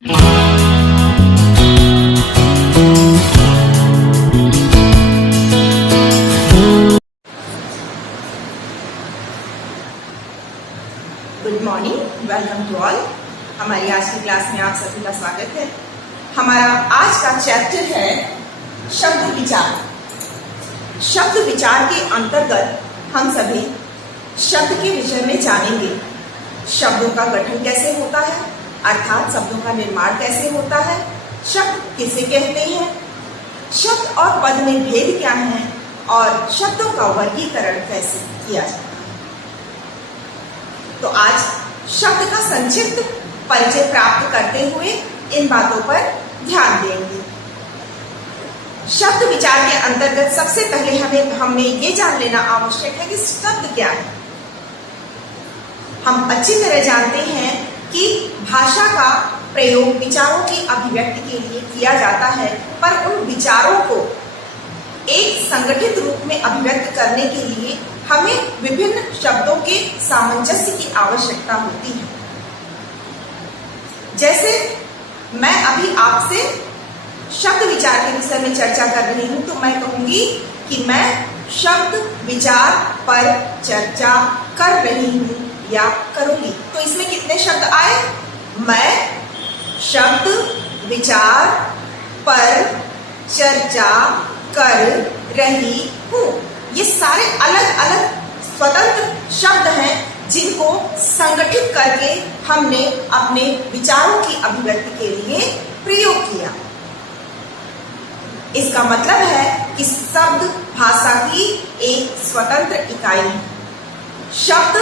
Good morning, welcome to all. हमारी आज की क्लास में आप सभी का स्वागत है। हमारा आज का चैप्टर है शब्द विचार। शब्द विचार के अंतर्गत हम सभी शब्द के विषय में जानेंगे। शब्दों का गठन कैसे होता है, अर्थात शब्दों का निर्माण कैसे होता है, शब्द किसे कहते हैं, शब्द और पद में भेद क्या है और शब्दों का वर्गीकरण कैसे किया जाता है। तो आज शब्द का संक्षिप्त परिचय प्राप्त करते हुए इन बातों पर ध्यान देंगे। शब्द विचार के अंतर्गत सबसे पहले हमें ये जान लेना आवश्यक है कि शब्द क्या है। हम अच्छी तरह जानते हैं कि भाषा का प्रयोग विचारों की अभिव्यक्ति के लिए किया जाता है, पर उन विचारों को एक संगठित रूप में अभिव्यक्त करने के लिए हमें विभिन्न शब्दों के सामंजस्य की आवश्यकता होती है। जैसे मैं अभी आपसे शब्द विचार के विषय में चर्चा कर रही हूं, तो मैं कहूंगी कि मैं शब्द विचार पर चर्चा कर रही हूं या करूंगी। तो इसमें कितने शब्द आए? मैं शब्द विचार पर चर्चा कर रही हूं। ये सारे अलग अलग स्वतंत्र शब्द हैं जिनको संगठित करके हमने अपने विचारों की अभिव्यक्ति के लिए प्रयोग किया। इसका मतलब है कि शब्द भाषा की एक स्वतंत्र इकाई है। शब्द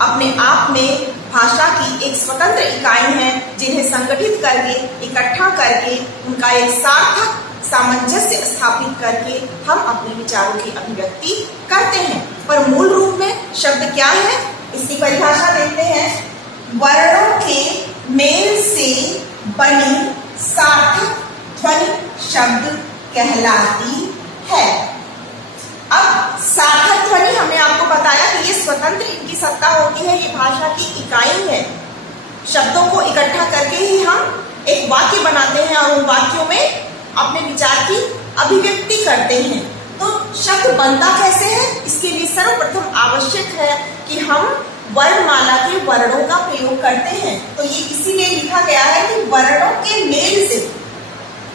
अपने आप में भाषा की एक स्वतंत्र इकाई है जिन्हें संगठित करके, इकट्ठा करके, उनका एक सार्थक सामंजस्य स्थापित करके हम अपने विचारों की अभिव्यक्ति करते हैं। पर मूल रूप में शब्द क्या है, इसकी परिभाषा देखते हैं। वर्णों के मेल से बनी सार्थक ध्वनि शब्द कहलाती है। अब सार्थक ध्वनि हमने आपको बताया कि ये स्वतंत्र इनकी सत्ता होती है, ये भाषा की इकाई है। शब्दों को इकट्ठा करके ही हम एक वाक्य बनाते हैं और उन वाक्यों में अपने विचार की अभिव्यक्ति करते हैं। तो शब्द बनता कैसे है, इसके लिए सर्वप्रथम आवश्यक है कि हम वर्णमाला के वर्णों का प्रयोग करते हैं। तो ये इसीलिए लिखा गया है कि वर्णों के मेल से।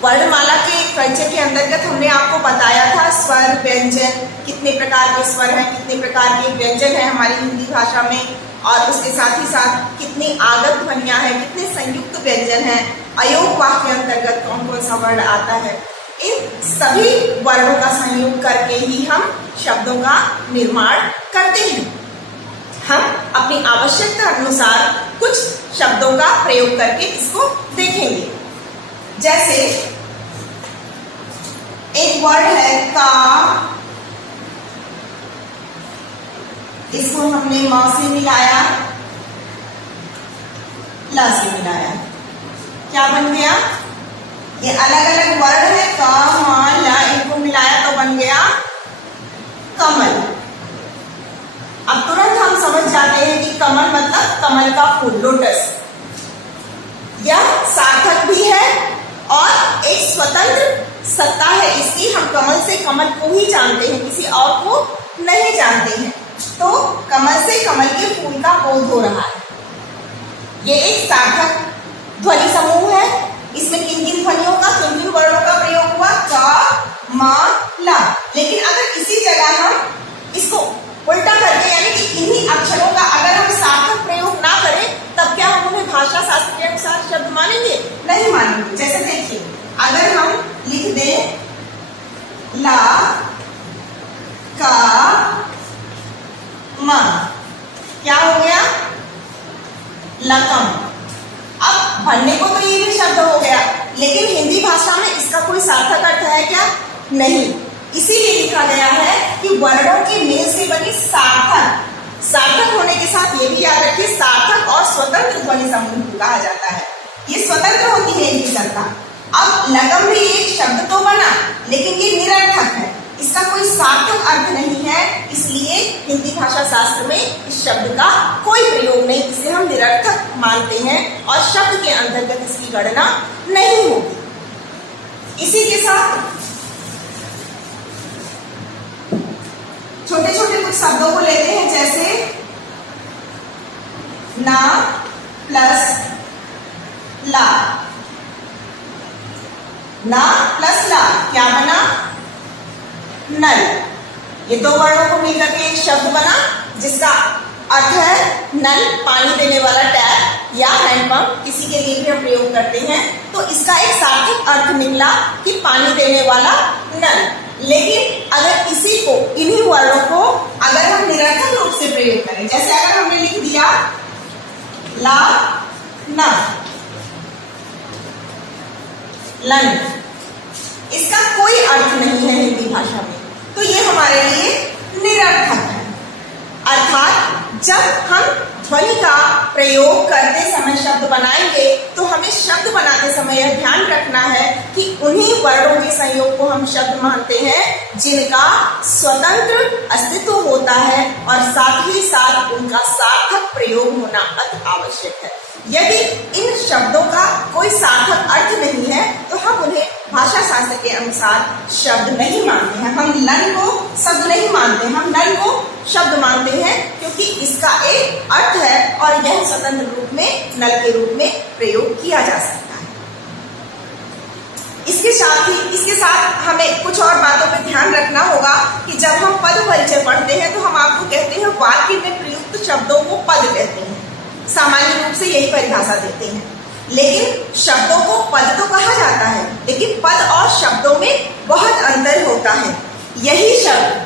वर्णमाला के परिचय के अंतर्गत हमने आपको बताया था स्वर, व्यंजन, कितने प्रकार के स्वर हैं, कितने प्रकार के व्यंजन हैं हमारी हिंदी भाषा में, और उसके साथ ही साथ कितनी आगत ध्वनियां हैं, कितने संयुक्त व्यंजन हैं, अयोग वाक्य के अंतर्गत कौन कौन सा वर्ण आता है। इन सभी वर्णों का संयोग करके ही हम शब्दों का निर्माण करते हैं। हम अपनी आवश्यकता अनुसार कुछ शब्दों का प्रयोग करके इसको देखेंगे। जैसे एक वर्ड है का, इसको हमने म से मिलाया, ल से मिलाया, क्या बन गया? ये अलग अलग वर्ड है, क, म, ल, इनको मिलाया तो बन गया कमल। अब तुरंत हम समझ जाते हैं कि कमल मतलब कमल का फूल, लोटस। यह सार्थक भी है और एक स्वतंत्र सत्ता है इसकी। हम कमल से कमल को ही जानते हैं, किसी और को नहीं जानते हैं। तो कमल से कमल के फूल का बोध हो रहा है। ये एक सार्थक ध्वनि समूह है। इसमें किन किन ध्वनियों का, किन किन वर्णों का प्रयोग हुआ? क, म, ल। लेकिन अगर इसी जगह हम इसको उल्टा करके, यानी कि इन्हीं अक्षरों का अगर हम सार्थक प्रयोग ना करें, तब क्या हम उन्हें भाषा शास्त्र के अनुसार शब्द मानेंगे? नहीं मानेंगे। जैसे देखिए, अगर हम लिख दें ला, का, म, क्या हो गया? लकम। अब बनने को तो ये भी शब्द हो गया, लेकिन हिंदी भाषा में इसका कोई सार्थक अर्थ है क्या? नहीं। इसीलिए लिखा गया है कि वर्णों के मेल से बनी सार्थक। सार्थक होने के साथ ये भी याद रखिए, सार्थक और स्वतंत्र ध्वनि समूह कहा जाता है। ये स्वतंत्र होती है इनकी सत्ता। अब लगम भी एक शब्द तो बना, लेकिन ये निरर्थक है। इसका कोई सार्थक अर्थ नहीं है, इसलिए हिंदी भाषा शास्त्र में इस शब्द का कोई प्रयोग नहीं, इसे हम निरर्थक मानते हैं और शब्द के अंतर्गत इसकी गणना नहीं होगी। इसी के साथ छोटे छोटे कुछ शब्दों को लेते हैं, जैसे ना प्लस ला। ना प्लस ला क्या बना? नल। ये दो वर्णों को मिलकर के एक शब्द बना जिसका अर्थ है नल, पानी देने वाला टैप या हैंडपंप, किसी के लिए भी हम प्रयोग करते हैं। तो इसका एक सार्थक अर्थ निकला कि पानी देने वाला नल। लेकिन अगर इसी को, इन्हीं वर्णों को अगर हम निरर्थक रूप से प्रयोग करें, जैसे अगर हमने लिख दिया ला न लन, इसका कोई अर्थ नहीं है हिंदी भाषा में, तो ये हमारे लिए निरर्थक है। अर्थात जब हम ध्वनि का प्रयोग करते समय शब्द बनाएंगे तो हमें शब्द बनाते समय यह ध्यान रखना है कि उन्हीं वर्णों के संयोग को हम शब्द मानते हैं जिनका स्वतंत्र अस्तित्व होता है और साथ ही साथ उनका सार्थक प्रयोग होना अति आवश्यक है। यदि इन शब्दों का कोई सार्थक अर्थ नहीं है तो हम उन्हें भाषा शास्त्र के अनुसार शब्द नहीं मानते हैं। हम लन को शब्द नहीं मानते, हम नल को शब्द मानते हैं क्योंकि इसका एक अर्थ है और यह स्वतंत्र रूप में नल के रूप में प्रयोग किया जा सकता है। इसके साथ हमें कुछ और बातों पर ध्यान रखना होगा कि जब हम पद परिचय पढ़ते हैं तो हम आपको कहते हैं वाक्य में प्रयुक्त शब्दों को पद कहते हैं, सामान्य रूप से यही परिभाषा देते हैं। लेकिन शब्दों को पद तो कहा जाता है, लेकिन पद और शब्दों में बहुत अंतर होता है। यही शब्द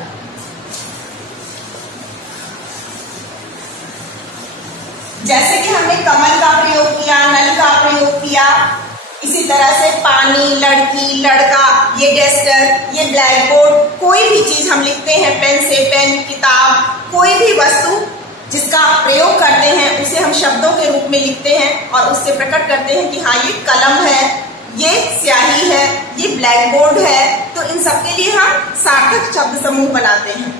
जैसे कि हमने कमल का प्रयोग किया, नल का प्रयोग किया, इसी तरह से पानी, लड़की, लड़का, ये डेस्टर, ये ब्लैक बोर्ड, कोई भी चीज हम लिखते हैं पेन से, पेन, किताब, कोई भी वस्तु जिसका प्रयोग करते हैं उसे हम शब्दों के रूप में लिखते हैं और उससे प्रकट करते हैं कि हाँ ये कलम है, ये स्याही है, ये ब्लैक बोर्ड है। तो इन सब के लिए हम सार्थक शब्द समूह बनाते हैं।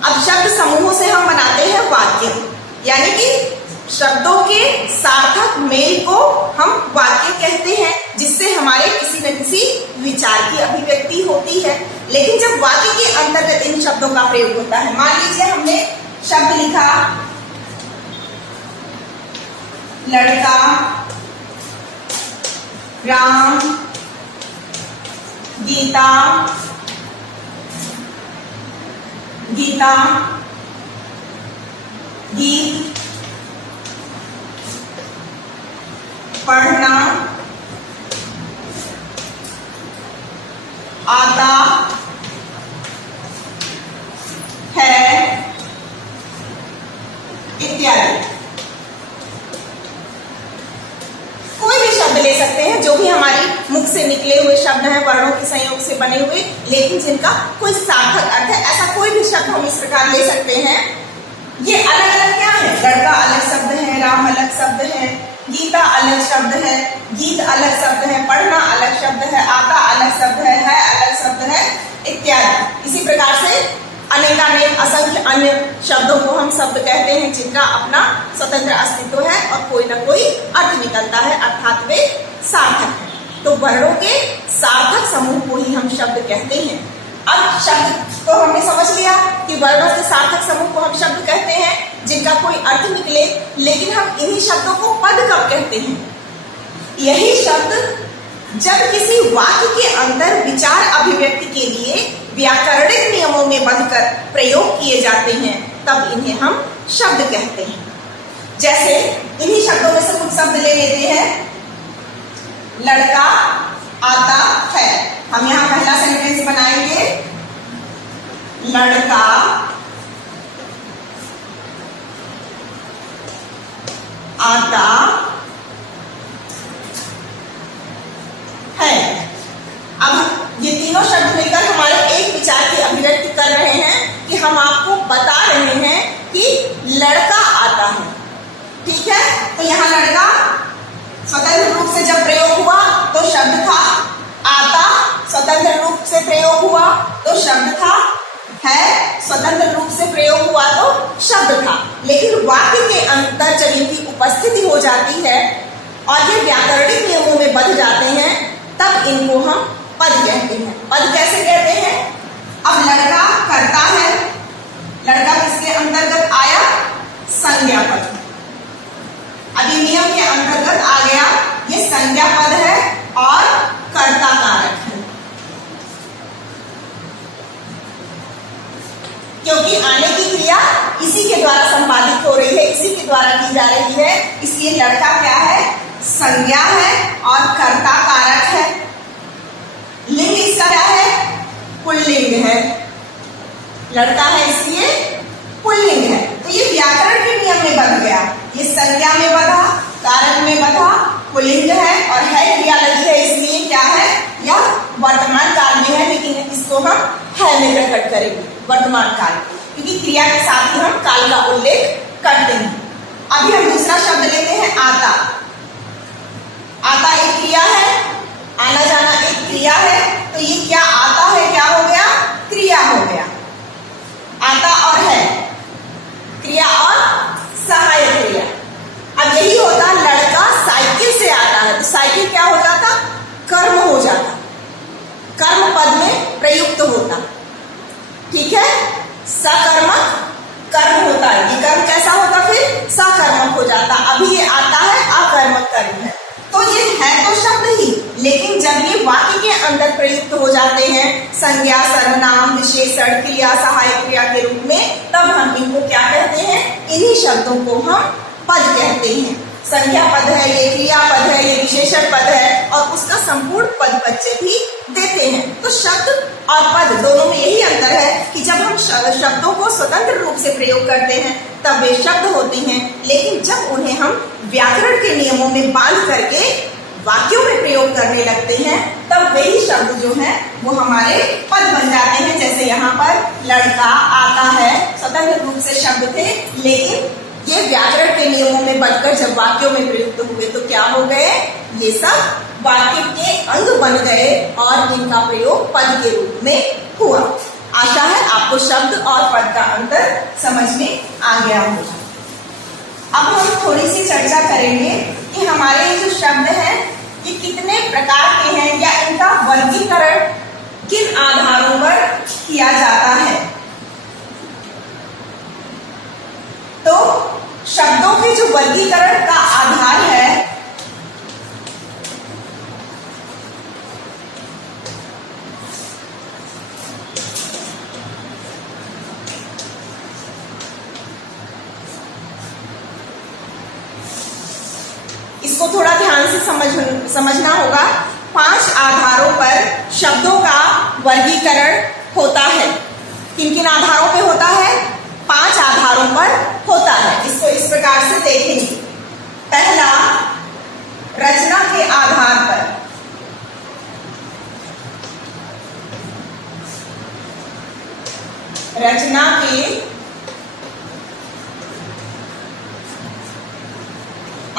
अब शब्द समूहों से हम बनाते हैं वाक्य, यानी कि शब्दों के सार्थक मेल को हम वाक्य कहते हैं, जिससे हमारे किसी न किसी विचार की अभिव्यक्ति होती है। लेकिन जब वाक्य के अंतर्गत इन शब्दों का प्रयोग होता है, मान लीजिए हमने शब्द लिखा लड़का, राम, गीता, गीता, गीत, पढ़ना, आता है, इत्यादि। कोई भी शब्द ले सकते हैं जो भी हमारी मुख से निकले हुए शब्द हैं, वर्णों के संयोग से बने हुए, लेकिन जिनका कोई सार्थक अर्थ है। ऐसा कोई भी शब्द हम इस प्रकार ले सकते हैं। ये अलग अलग क्या है? लड़का अलग शब्द है, राम अलग शब्द है, गीता अलग शब्द है, गीत अलग शब्द है, पढ़ना अलग शब्द है, आता अलग शब्द है अलग शब्द है, इत्यादि। इसी प्रकार से अनेकानेक असंख्य अन्य शब्दों को हम शब्द कहते हैं जिनका अपना स्वतंत्र अस्तित्व है और कोई ना कोई अर्थ निकलता है, अर्थात वे सार्थक है। तो वर्णों के सार्थक समूह को ही हम शब्द कहते हैं। अब शब्द तो हमने समझ लिया कि वर्णों के सार्थक समूह को हम शब्द कहते हैं जिनका कोई अर्थ निकले, लेकिन हम इन्हीं शब्दों को पद कब कहते हैं? यही शब्द जब किसी वाक्य के अंदर विचार अभिव्यक्ति के लिए व्याकरणिक नियमों में बंधकर प्रयोग किए जाते हैं, तब इन्हें हम शब्द कहते हैं। जैसे इन्हीं शब्दों में से कुछ शब्द ले लेते हैं। लड़का आता है, हम यहाँ पहला सेंटेंस बनाएंगे, लड़का आता है। अब ये तीनों शब्द मिलकर हमारे एक विचार की अभिव्यक्ति कर रहे हैं कि हम आपको बता रहे हैं कि लड़का आता है। ठीक है, तो यहाँ लड़का स्वतंत्र रूप से जब प्रयोग हुआ तो शब्द था, आता स्वतंत्र रूप से से प्रयोग हुआ तो शब्द था, है स्वतंत्र रूप से प्रयोग हुआ तो शब्द था। लेकिन वाक्य के अंतर जब इनकी उपस्थिति हो जाती है और ये व्याकरणिक नियमों में बंध जाते हैं, तब इनको हम पद कहते हैं। पद कैसे कहते हैं? अब लड़का करता है, लड़का किसके अंतर्गत आया? संज्ञा पद। अभी नियम के अंतर्गत आ गया, ये संज्ञा पद है और कर्ता कारक है, क्योंकि आने की क्रिया इसी के द्वारा संपादित हो रही है, इसी के द्वारा की जा रही है, इसलिए लड़का क्या है? संज्ञा है और कर्ता कारक है। लिंग इसका क्या है? पुल्लिंग है। लड़का है इसलिए पुल्लिंग है। तो ये व्याकरण के नियम में बंध गया, ये संज्ञा में बंधा, कारक में बंधा, पुल्लिंग है और है क्रिया लगी है, इसलिए क्या है? यह वर्तमान काल में है, लेकिन इसको हम है में प्रकट करेंगे वर्तमान काल, क्योंकि क्रिया के साथ ही हम काल का उल्लेख करते हैं। अभी हम दूसरा शब्द लेते हैं आता। आता एक क्रिया है, आना जाना एक क्रिया है, तो ये क्या आता है, क्या हो गया? क्रिया हो गया। आता और है, क्रिया और सहायक क्रिया। अब यही होता, लड़का साइकिल से आता है तो साइकिल क्या हो जाता? कर्म हो जाता, कर्म पद में प्रयुक्त होता। ठीक है, सकर्मक कर्म होता है, ये कर्म कैसा होता? फिर सकर्मक हो जाता। अभी ये आता है अकर्मक कर्म है, तो ये है तो शब्द ही, लेकिन जब ये वाक्य के अंदर प्रयुक्त हो जाते हैं संज्ञा, सर्वनाम, विशेषण, क्रिया, सहायक क्रिया के रूप में, तब हम इनको क्या कहते हैं? इन्हीं शब्दों को हम पद कहते हैं। संज्ञा पद है, ये क्रिया पद है, ये विशेषण पद है और उसका संपूर्ण पद बच्चे भी देते हैं। तो शब्द और पद दोनों में यही अंतर है कि जब हम शब्दों को स्वतंत्र रूप से प्रयोग करते हैं तब वे शब्द होते हैं, लेकिन जब उन्हें हम व्याकरण के नियमों में बांध करके वाक्यों में प्रयोग करने लगते हैं, तब वही शब्द जो है वो हमारे पद बन जाते हैं। जैसे यहाँ पर लड़का, आता है स्वतंत्र रूप से शब्द थे, लेकिन ये व्याकरण के नियमों में बढ़कर जब वाक्यों में प्रयुक्त हुए तो क्या हो गए? ये सब वाक्य के अंग बन गए और इनका प्रयोग पद के रूप में हुआ। आशा है आपको शब्द और पद का अंतर समझ में आ गया होगा। अब हम थोड़ी सी चर्चा करेंगे कि हमारे ये जो शब्द हैं ये कितने प्रकार के हैं या इनका वर्गीकरण किन आधारों पर किया जाता है। तो शब्दों के जो वर्गीकरण का आधार है इसको थोड़ा ध्यान से समझना होगा। 5 आधारों पर शब्दों का वर्गीकरण होता है। किन किन आधारों पे होता है? 5 आधारों पर होता है। इसको इस प्रकार से देखेंगे। पहला, रचना के आधार पर। रचना के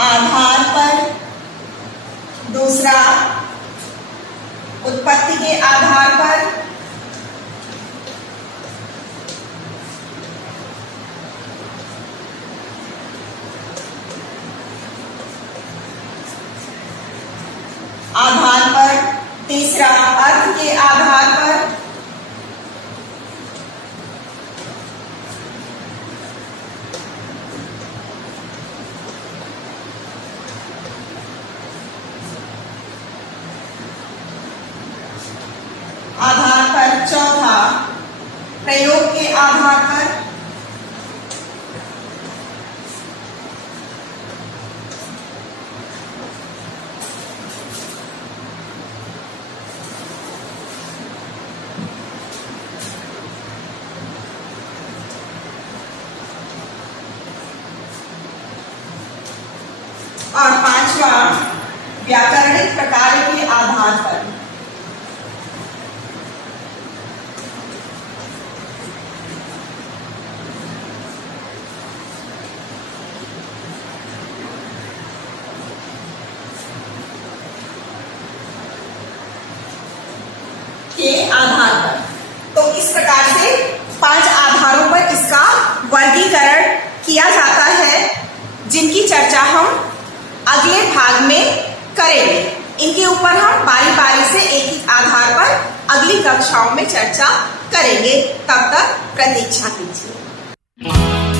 आधार पर। दूसरा, उत्पत्ति के आधार पर। तीसरा, अर्थ के आधार पर। चौथा, प्रयोग के आधार पर। और 5वां, व्याकरणिक प्रकार के आधार पर। किया जाता है, जिनकी चर्चा हम अगले भाग में करेंगे। इनके ऊपर हम बारी बारी से एक ही आधार पर अगली कक्षाओं में चर्चा करेंगे। तब तक प्रतीक्षा कीजिए।